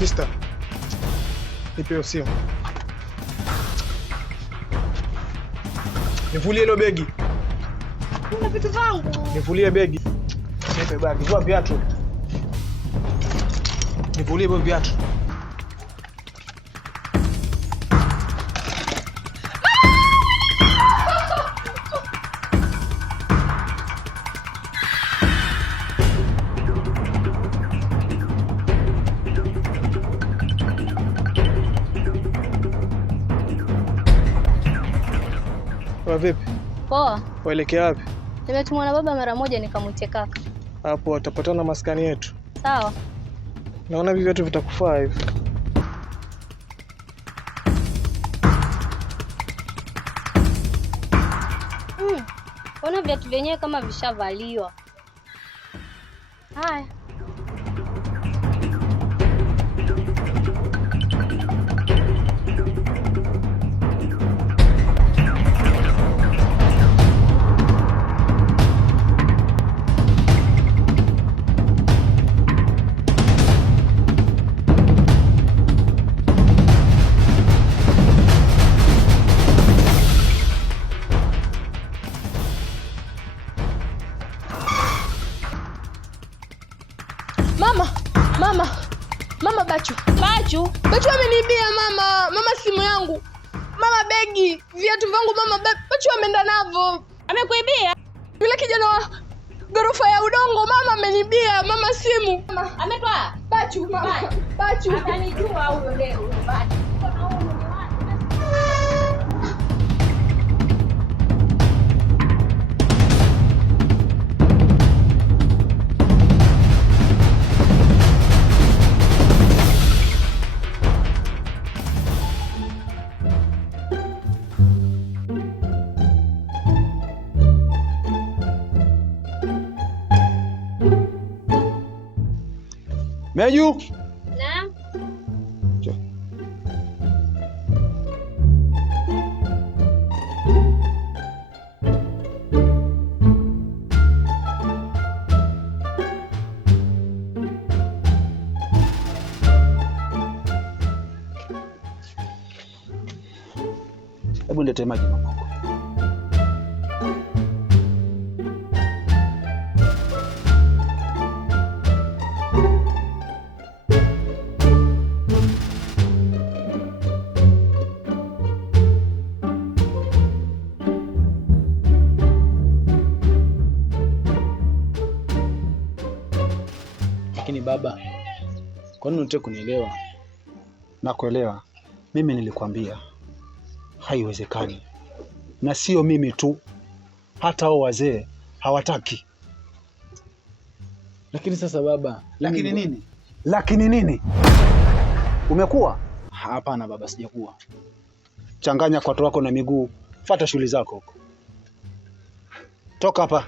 Sister. Nipe simu. Nivulie hilo begi. Kuna vitu vangu. Nivulie begi. Nipe bagi. Vua viatu. Nivulie hivyo viatu. Vipi? Poa. Waelekea wapi? Nimetumwa na baba mara moja nikamwite kaka. Hapo watapatana maskani yetu. Sawa. Naona hivi viatu vitakufaa hivi. Ona viatu vyenyewe kama vishavaliwa. Haya. Mama Bachu amenibia mama. Mama simu yangu. Mama begi, viatu vangu mama. Bachu ameenda navyo. Amekuibia? Yule kijana wa gorofa ya udongo mama amenibia mama simu. Ametoa? Bachu mama. Bachu. Atanijua huyo leo Bachu. Meju? Naam. Njoo. Hebu niletee maji mama. Lakini baba, kwa nini unataka kunielewa? Nakuelewa. Mimi nilikwambia haiwezekani. Na sio mimi tu, hata hao wazee hawataki. Lakini sasa baba, Lakini nini? Lakini nini? Umekuwa? Hapana baba, sijakuwa. Changanya kwato wako na miguu, fuata shughuli zako huko. Toka hapa.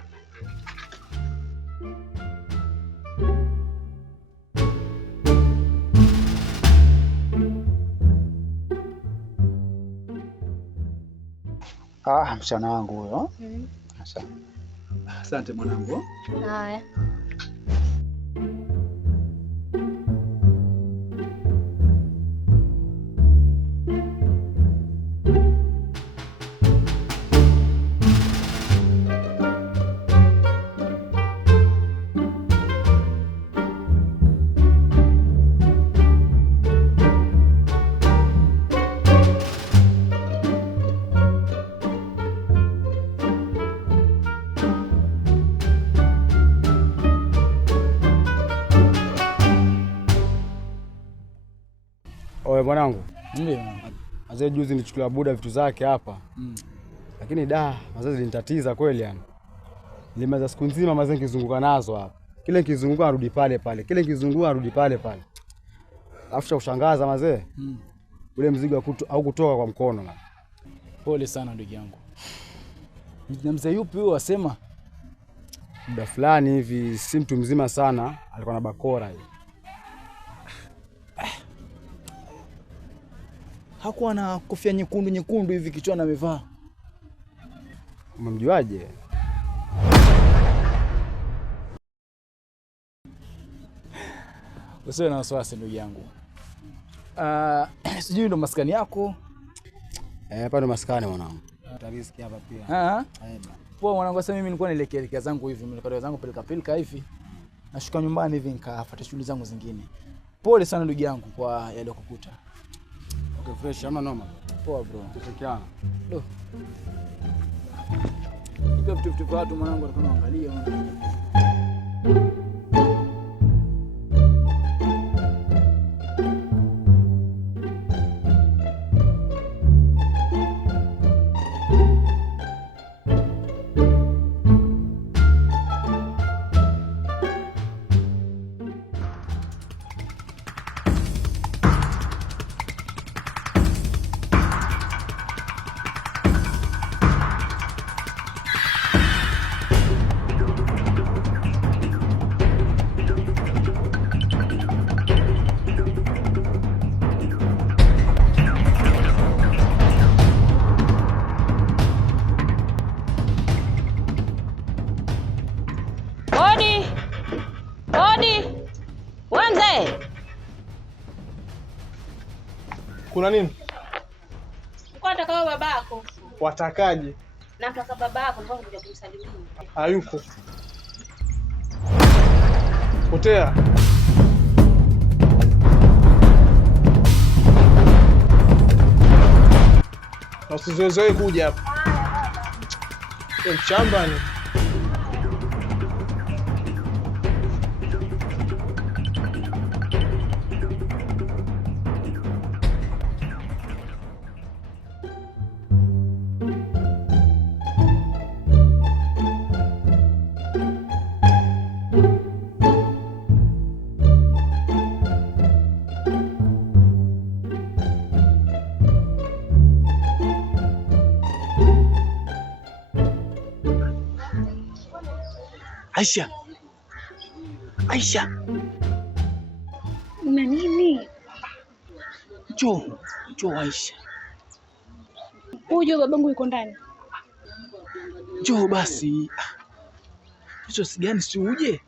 Msichana wangu huyo. Asante mwanangu. Haya. Oe mwanangu. Ndio. Azee juzi nilichukulia buda vitu zake hapa. Lakini mazee zilinitatiza kweli yani. Nilimaliza siku nzima mazee nikizunguka nazo hapa. Kile nikizunguka arudi pale pale. Kile nikizunguka arudi pale pale. Alafu cha kushangaza mazee. Ule mzigo haukutoka kwa mkono. Pole sana ndugu yangu. Na mzee yupi huyo wasema? Muda fulani hivi si mtu mzima sana, alikuwa na bakora hivi. Hakuwa na kofia nyekundu hivi kichwani amevaa. Umemjuaje? Usiwe na wasiwasi ndugu yangu. Sijui ndo maskani yako. Hapa ndo maskani mwanangu. Utariski hapa pia. Poa mwanangu, sasa mimi nilikuwa nielekea zangu hivi, nilikuwa zangu pilika hivi. Nashuka nyumbani hivi nikafuata shughuli zangu zingine. Pole sana ndugu yangu kwa yale kukuta. Okay, fresh ama noma. Poa bro. Tutekeana. Do. Ndio vitu kwa watu mwanangu alikuwa anaangalia. Kuna nini? Kwa nataka babako. Watakaje? Nataka babako mpaka kuja kumsalimia. Hayuko. Potea. Usizoezoe kuja hapa. Shamba ni. Aisha. Aisha. Una nini? Njoo Aisha. Huyo babangu yuko ndani. Njoo basi. Hicho si gani si uje?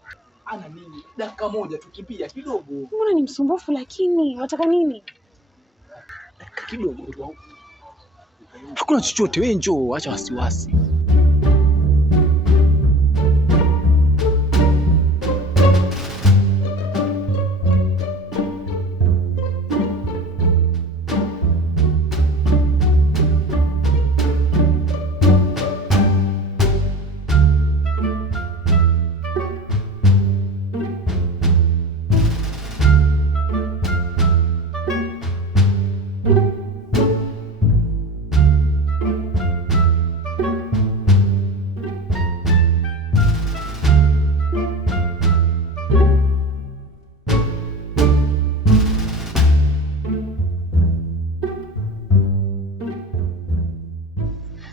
Ana nini? Dakika moja tukimbia kidogo. Mbona ni msumbufu lakini wataka nini? Dakika kidogo tu. Hakuna chochote, wewe njoo, acha wasiwasi.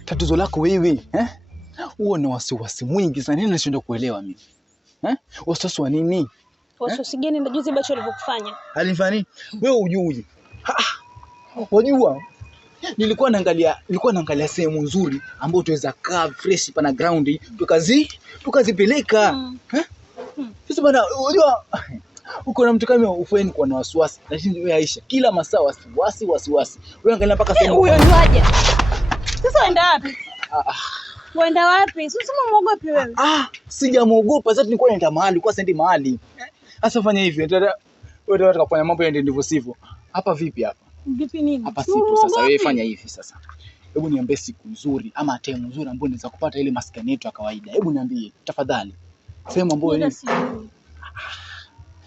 Tatizo lako wewe, huo na wasiwasi mwingi sana. Nini nashindwa kuelewa mimi? Wasiwasi wa nini? Wasiwasi gani? Ndio juzi bacho alivyokufanya. Alifanya nini? Wewe hujui. Wajua, nilikuwa naangalia sehemu nzuri ambayo tuweza kaa fresh pana ground tukazipeleka. Sasa bana, unajua uko na mtu kama ufeni kwa na wasiwasi. Lakini wewe Aisha, kila masaa wasiwasi. Wewe angalia mpaka sehemu. Huyo ni waje? Sasa uenda wapi? Uenda wapi? Sasa muogope wewe. Sijamuogopa, sasa nilikuwa naenda mahali, kwa sendi mahali. Sasa fanya hivi, wewe unataka kufanya mambo yaende ndivyo sivyo. Hapa vipi hapa? Vipi nini? Hapa sipo sasa, wewe fanya hivi sasa. Hebu niambie siku nzuri ama time nzuri ambayo naweza kupata ile maskani yetu ya kawaida. Hebu niambie tafadhali. Sehemu ambayo ni.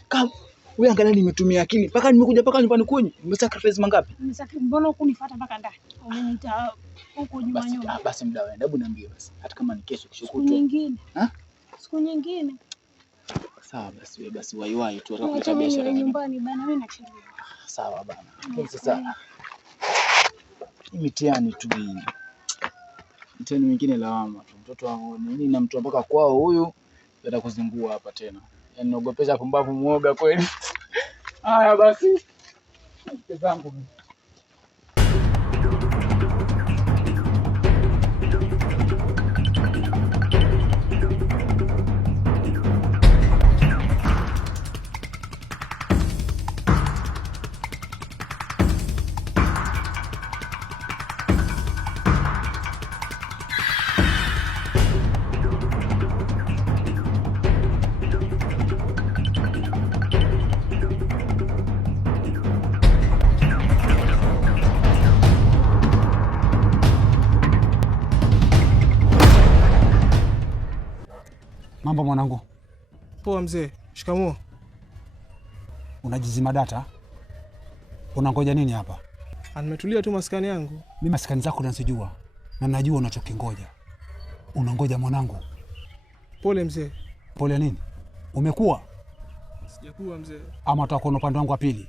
Kama wewe angalia nimetumia akili mpaka nimekuja mpaka nyumbani kwenyu. Umesacrifice mangapi? Mbona ukunifuata mpaka ndani? Umeniita huko nyuma. Basi muda wewe. Hebu niambie basi. Hata kama ni kesho siku nyingine. Siku nyingine. Sawa basi wewe basi waiwai tu atakuleta biashara nyumbani bana, mimi nachelewa. Sawa bana. Sasa mitihani tu hii. Mitihani mingine lawama tu. Mtoto wangu nini na mtu mpaka kwao huyu atakuzingua hapa tena. Yaani naogopesha pumbavu muoga kweli. Haya basi. Kezangu mimi. Mambo mwanangu. Poa mzee. Shikamoo. Unajizima data? Unangoja nini hapa? Nimetulia tu maskani yangu. Mimi maskani zako nazijua na najua unachokingoja. Unangoja mwanangu. Pole mzee. Pole nini? Umekuwa? Sijakuwa mzee. Ama utakuwa na upande wangu wa pili?